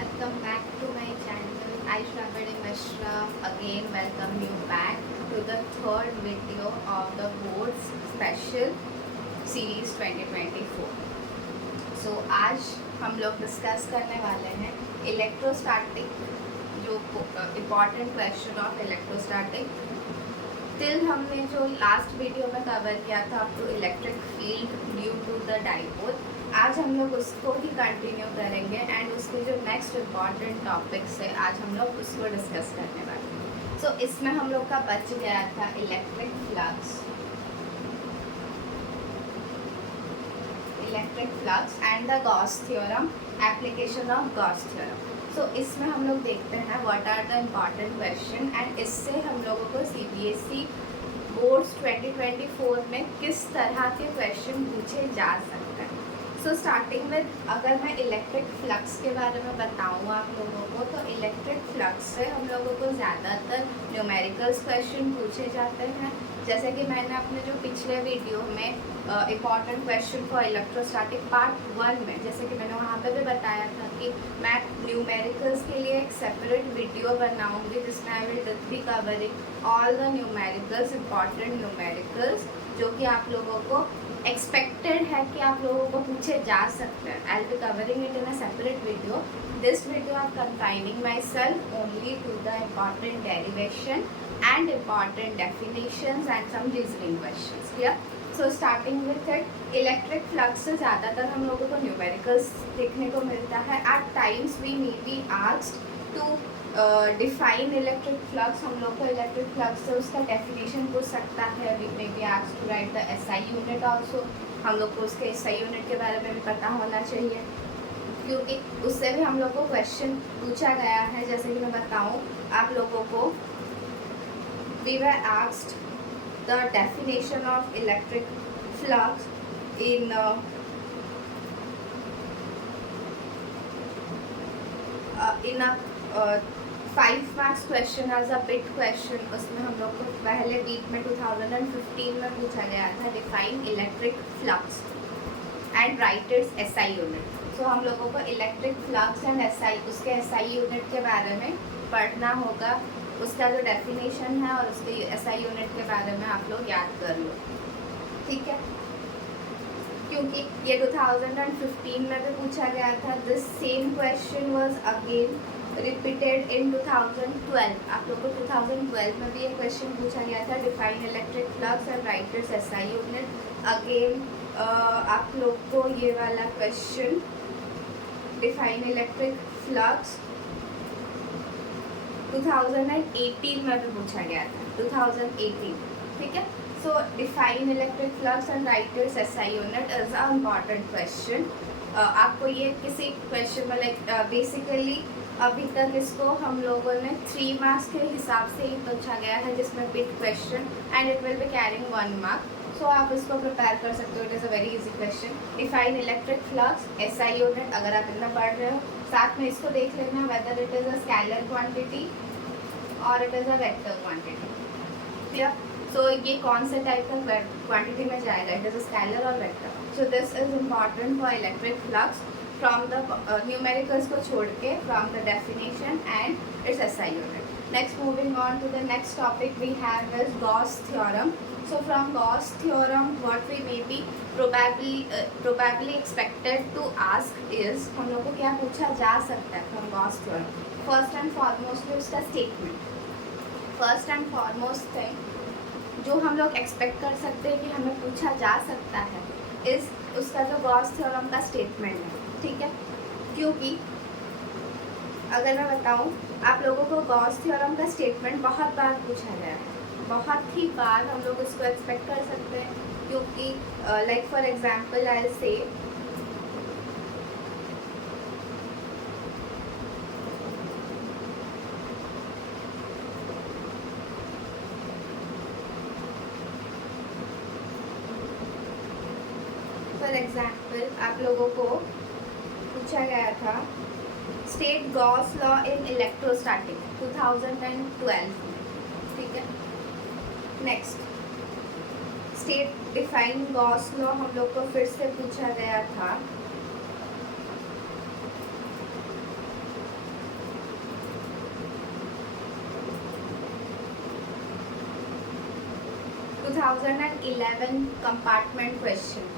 welcome back to my channel. I Shravani Mishra again welcome you back to the third video of the boards special series 2024. So आज हम लोग discuss करने वाले हैं electrostatic जो important question of electrostatic till हमने जो last video में कवर किया था up to electric field due to the dipole. आज हम लोग उसको ही कंटिन्यू करेंगे एंड उसके जो नेक्स्ट इम्पॉर्टेंट टॉपिक्स है आज हम लोग उसको डिस्कस करने वाले हैं। सो इसमें हम लोग का बच गया था electric flux and the Gauss theorem, application of Gauss theorem. So इसमें हम लोग देखते हैं what are the important question and इससे हम लोगों को CBSE बोर्ड्स 2024 में किस तरह के क्वेश्चन पूछे जा सकते हैं। सो स्टार्टिंग विद अगर मैं इलेक्ट्रिक फ्लक्स के बारे में बताऊँ आप लोगों को, तो इलेक्ट्रिक फ्लक्स से हम लोगों को ज़्यादातर न्यूमेरिकल्स क्वेश्चन पूछे जाते हैं। जैसे कि मैंने अपने जो पिछले वीडियो में important question for electrostatic part 1 में, जैसे कि मैंने वहाँ पे भी बताया था कि मैं न्यूमेरिकल्स के लिए एक सेपरेट वीडियो बनाऊँगी जिसमें आई will be covering all the numericals, important numericals जो कि आप लोगों को एक्सपेक्टेड है कि आप लोगों को पूछे जा सकते हैं। I will be covering it in a separate video. This video I am confining myself only to the important derivation and important definitions and some reasoning questions. Clear? So starting with it, electric flux से ज़्यादातर हम लोगों को numericals देखने को मिलता है। At times we may be asked to define electric flux। हम लोग को electric flux से उसका definition पूछ सकता है। We may be asked to write the SI unit also। हम लोग को उसके SI unit के बारे में भी पता होना चाहिए क्योंकि उससे भी हम लोग को क्वेश्चन पूछा गया है। जैसे कि मैं बताऊँ आप लोगों को, we were asked the definition of electric flux in a 5 marks question as a bit question। उसमें हम लोग को पहले बीट में 2015 में पूछा गया था define electric flux and write its SI unit. So हम लोगों को इलेक्ट्रिक फ्लक्स एंड SI, उसके SI यूनिट के बारे में पढ़ना होगा, उसका जो डेफिनेशन है और उसके SI यूनिट के बारे में आप लोग याद कर लो, ठीक है। क्योंकि ये 2015 में भी पूछा गया था। This same question was again repeated in 2012। आप लोग को 2012 में भी ये क्वेश्चन पूछा गया था, define electric flux and write its SI unit. Again आप लोग को ये वाला क्वेश्चन डिफाइन इलेक्ट्रिक फ्लक्स 2018 में भी पूछा गया था, 2018, ठीक है। सो define electric flux and write its SI unit is a important question. आपको ये किसी क्वेश्चन में लाइक बेसिकली अभी तक इसको हम लोगों ने 3 मार्क्स के हिसाब से ही पूछा गया है, जिसमें bit question and it will be carrying 1 mark. So आप इसको प्रिपेयर कर सकते हो। It is a very easy question. Define electric flux SI unit, अगर आप इतना पढ़ रहे हो साथ में इसको देख लेना whether it is a scalar quantity और it is a vector quantity. Clear? So ये कौन से टाइप का क्वांटिटी में जाएगा, इट इज़ अ स्केलर और vector. So this is important for electric flux from the numericals को छोड़ के, from the definition and its SI unit. Next moving on to the next topic we have is Gauss theorem. So from Gauss theorem what we may be probably expected to ask is, हम लोग को क्या पूछा जा सकता है from Gauss theorem। First and foremost उसका statement, first and foremost thing जो हम लोग एक्सपेक्ट कर सकते हैं कि हमें पूछा जा सकता है इस उसका जो गॉस थ्योरम का स्टेटमेंट है, ठीक है। क्योंकि अगर मैं बताऊँ आप लोगों को गॉस थ्योरम का स्टेटमेंट बहुत बार पूछा गया है, बहुत ही बार हम लोग इसको एक्सपेक्ट कर सकते हैं। क्योंकि लाइक फॉर एग्जांपल आई से फॉर एग्जांपल आप लोगों को पूछा गया था state Gauss law in electrostatic 2012, ठीक है। Next state define Gauss law हम लोग को फिर से पूछा गया था 2011 कंपार्टमेंट क्वेश्चन।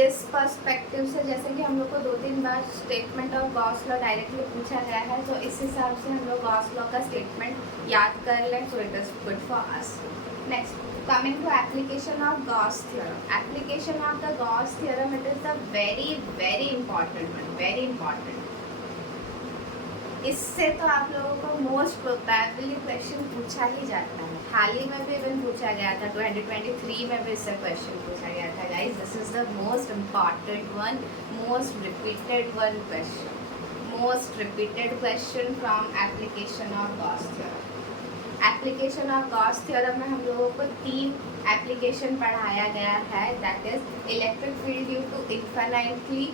इस पर्सपेक्टिव से जैसे कि हम लोग को 2-3 बार statement of Gauss law directly पूछा गया है, तो इस हिसाब से हम लोग गॉस लॉ का स्टेटमेंट याद कर लें, so it is good for us. Next, coming to application of Gauss theorem. Application of the Gauss theorem, it is the very very important one, very important. इससे तो आप लोगों को मोस्ट प्रोबेबली क्वेश्चन पूछा ही जाता है। हाल ही में भी इवन पूछा गया था, 2023 में भी इससे क्वेश्चन पूछा गया था। Guys, this is the most important one, most repeated one question, most repeated question from application of Gauss theorem. Application of Gauss theorem में हम लोगों को 3 एप्लीकेशन पढ़ाया गया है, that is electric field due to infinitely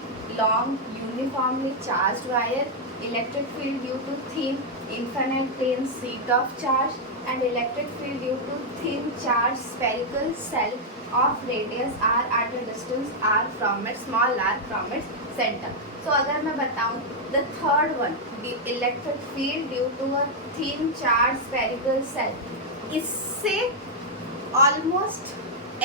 long uniformly charged wire, electric field due to thin infinite plane sheet of charge, and electric field due to thin charged spherical cell of radius r at a distance r from its small r from its center. So अगर मैं बताऊँ the third one, the electric field due to a thin charged spherical cell, इससे almost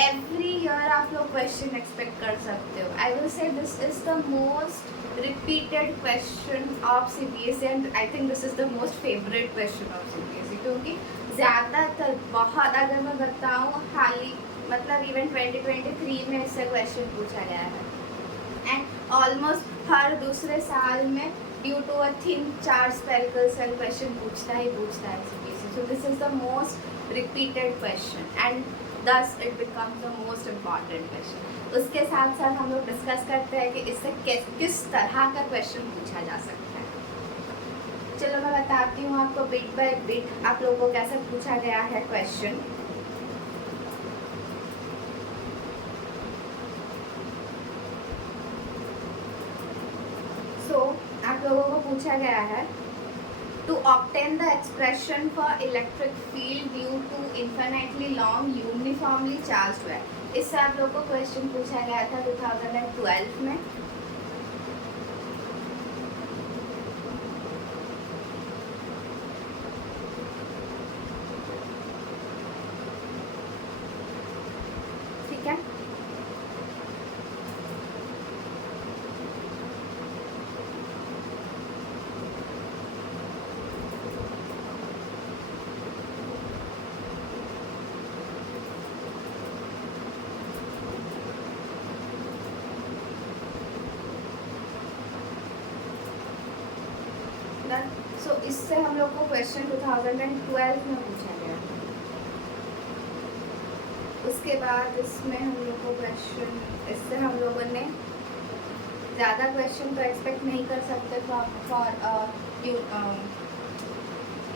every year आप लोग question expect कर सकते हो। I will say this is the most repeated question of CBSE and I think this is the most favorite question of CBSE, क्योंकि ज़्यादातर बहुत, अगर मैं बताऊँ हाल ही मतलब इवन 2023 में इससे क्वेश्चन पूछा गया है, एंड ऑलमोस्ट हर दूसरे साल में due to a thin charge spherical shell question पूछता है CBSE। So this is the most repeated question and thus it becomes the most important question। उसके साथ साथ हम लोग डिस्कस करते हैं कि इससे किस तरह का क्वेश्चन पूछा जा सकता है। चलो मैं बताती हूँ आपको बिट बाय बिट आप लोगों को कैसे पूछा गया है क्वेश्चन। आप लोगों को पूछा गया है to obtain the expression for electric field due to infinitely long uniformly charged wire। इससे आप लोगों को क्वेश्चन पूछा गया था 2012 में। ठीक है, सो इससे हम लोग को क्वेश्चन 2012 में पूछा गया। उसके बाद इसमें हम लोग को क्वेश्चन, इससे हम लोगों ने ज़्यादा क्वेश्चन तो एक्सपेक्ट नहीं कर सकते for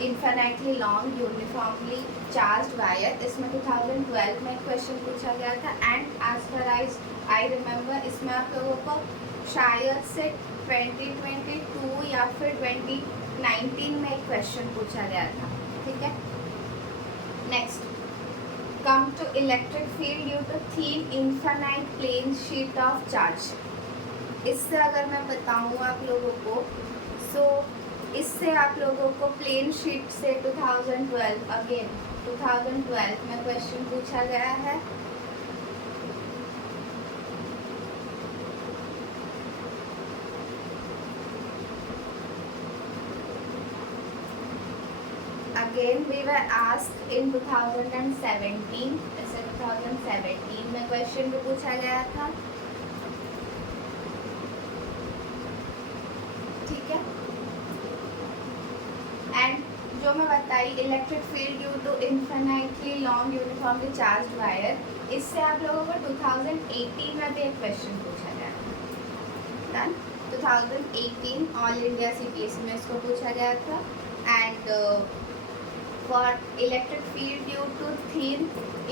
infinitely long uniformly charged wire. इसमें 2012 में क्वेश्चन पूछा गया था and as per I remember इसमें आप लोगों को शायद से 2022 या फिर 2019 में एक क्वेश्चन पूछा गया था। ठीक है, next, come to electric field due to thin infinite plane sheet of charge. इससे अगर मैं बताऊँ आप लोगों को, इससे आप लोगों को प्लेन शीट से 2012 अगेन 2012 में क्वेश्चन पूछा गया है। Again we were asked in 2017, ऐसे 2017 में क्वेश्चन भी पूछा गया था। ठीक है, एंड जो मैं बताई electric field due to infinitely long uniformly charged wire, इससे आप लोगों को 2018 में भी एक क्वेश्चन पूछा गया था। डन, 2018 ऑल इंडिया CBSE में इसको पूछा गया था। And for electric field due to thin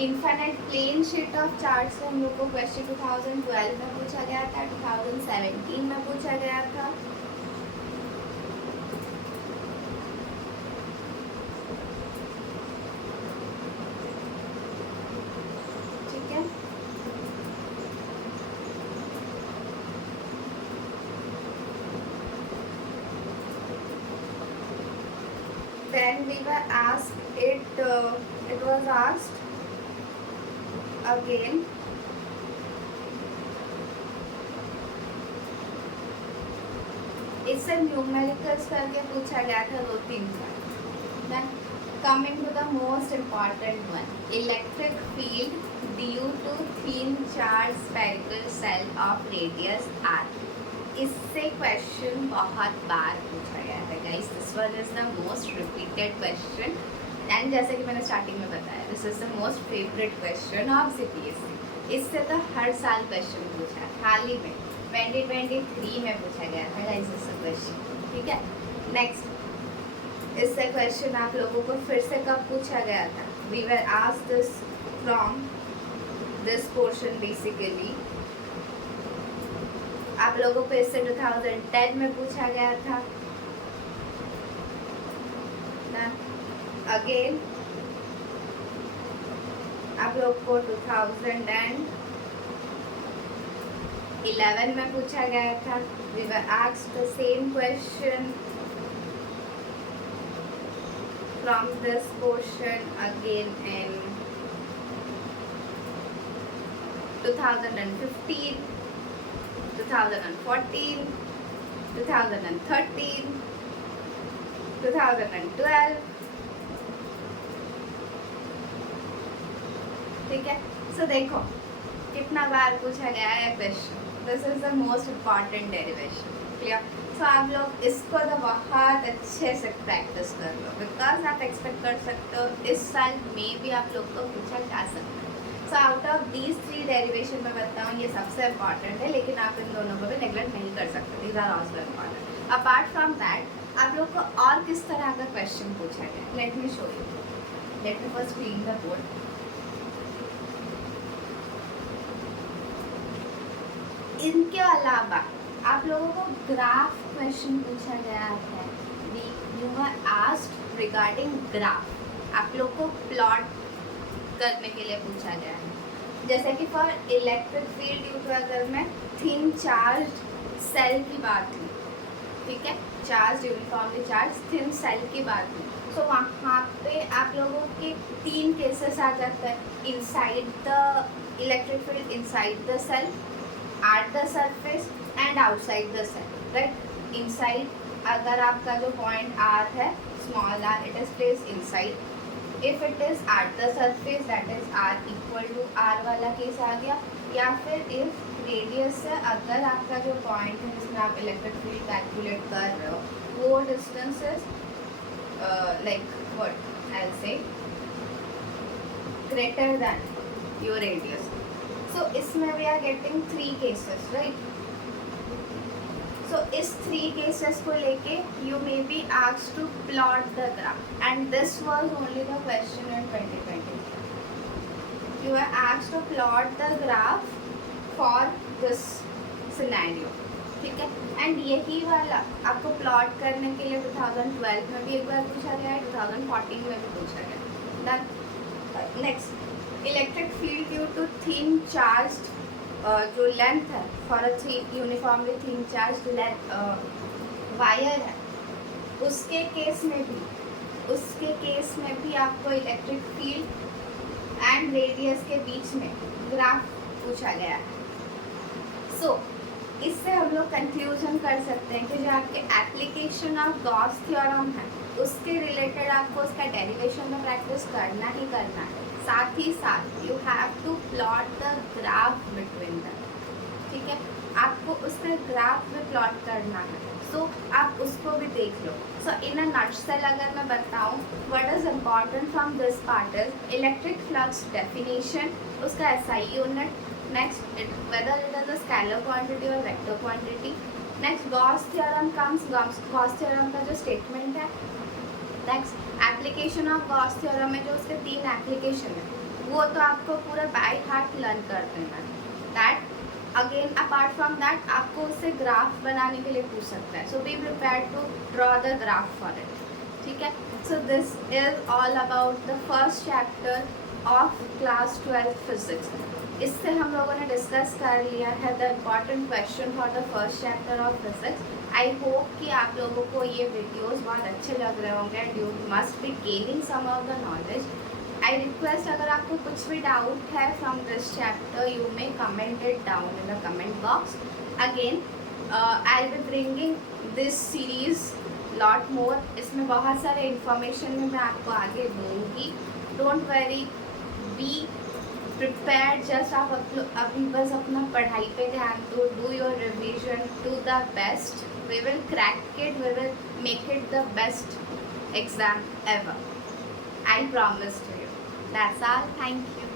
infinite plane sheet of charge से हम लोग को क्वेश्चन 2012 में पूछा गया था, 2017 में पूछा गया था। ठीक है, and we were asked it was asked again इससे न्यूमेरिकल्स करके पूछा गया था 2-3 बार. Then coming to the most important one, electric field due to thin charged spherical cell of radius r. इससे क्वेश्चन बहुत बार पूछा गया है guys. This one is the most repeated question and जैसे कि मैंने स्टार्टिंग में बताया this is the most favourite question of CPSC. इससे तो हर साल क्वेश्चन पूछा है. हाल ही में 2023 में पूछा गया था गाइस इससे क्वेश्चन. ठीक है. नेक्स्ट इससे क्वेश्चन आप लोगों को फिर से कब पूछा गया था? We were asked this from this portion basically. आप लोगों को इससे 2010 में पूछा गया था. अगेन आप लोग को 2011 में पूछा गया था. We were asked the same question from this portion again in 2015, 2014, 2013, 2012. ठीक है. सो देखो कितना बार पूछा गया है question. This is the most important derivation. Clear. So आप लोग इसको तो बहुत अच्छे से प्रैक्टिस कर लो बिकॉज आप एक्सपेक्ट कर सकते हो इस साल में भी आप लोग को पूछा जा सकता है. So out of these 3 derivation में बताऊँ ये सबसे इम्पॉर्टेंट है लेकिन आप इन दोनों को भी नेगलेक्ट नहीं कर सकते. These are also important. Apart from that आप लोग को और किस तरह का क्वेश्चन पूछा गया. Let me show you. Let me first clean the board. इनके अलावा आप लोगों को ग्राफ क्वेश्चन पूछा गया है. You were asked regarding graph. आप लोग को प्लॉट करने के लिए पूछा गया है. जैसे कि for electric field due to अगर मैं थिन चार्ज सेल की बात हुई. ठीक है. Charge uniformly charge thin shell की बात हुई. सो वहाँ पे आप लोगों के 3 केसेस आ जाता है. Inside the electric field inside the shell, at the surface and outside the cell, right? Inside अगर आपका जो point R है small r, it is placed inside. If it is at the surface that is R equal to R वाला case आ गया. या फिर if radius से अगर आपका जो point है जिसमें आप electric field calculate कर रहे हो वो distance is like what I'll say greater than your radius. So इसमें we are getting 3 cases, right? So इस 3 cases को लेके you may be asked to plot the graph, and this was only the question in 2020. You are asked to plot the graph for this scenario. ठीक है. and यही वाला आपको plot करने के लिए 2012 में भी एक बार पूछा गया है, 2014 में भी पूछा गया. Next electric field due to thin charge जो लेंथ है for a uniformly thin charge wire है उसके केस में भी आपको इलेक्ट्रिक फील्ड एंड रेडियस के बीच में ग्राफ पूछा गया है. सो इससे हम लोग कंक्लूजन कर सकते हैं कि जो आपके एप्लीकेशन ऑफ गॉस थ्योरम है उसके रिलेटेड आपको उसका डेरिवेशन में प्रैक्टिस करना ही करना है. साथ ही साथ you have to plot the graph between them. ठीक है. आपको उसका ग्राफ में प्लॉट करना है. सो आप उसको भी देख लो. सो इन अ नटसेल अगर मैं बताऊँ what is important from this part is electric flux definition, उसका SI unit. Next whether it is a scalar quantity और vector quantity. Next Gauss theorem comes. Gauss theorem का जो स्टेटमेंट है. Next application of Gauss theorem में जो उसके 3 application है वो तो आपको पूरा बाय हार्ट लर्न कर देना है. That again apart from that आपको उससे ग्राफ बनाने के लिए पूछ सकता है. So be prepared to draw the graph for it. ठीक है. So this is all about the first chapter of class 12 physics. इससे हम लोगों ने डिस्कस कर लिया है the important question for the first chapter of physics. I hope कि आप लोगों को ये वीडियोस बहुत अच्छे लग रहे होंगे and you must be gaining some of the knowledge. I request, अगर आपको कुछ भी डाउट है from this chapter you may comment it down in the comment box. Again I will be bringing this series lot more. इसमें बहुत सारे information में मैं आपको आगे दूँगी। Don't worry, be prepare. जस्ट आप अभी बस अपना पढ़ाई पे ध्यान दो, do your revision to the best. We will crack it, we will make it the best exam ever. I promise to you. That's all. Thank you.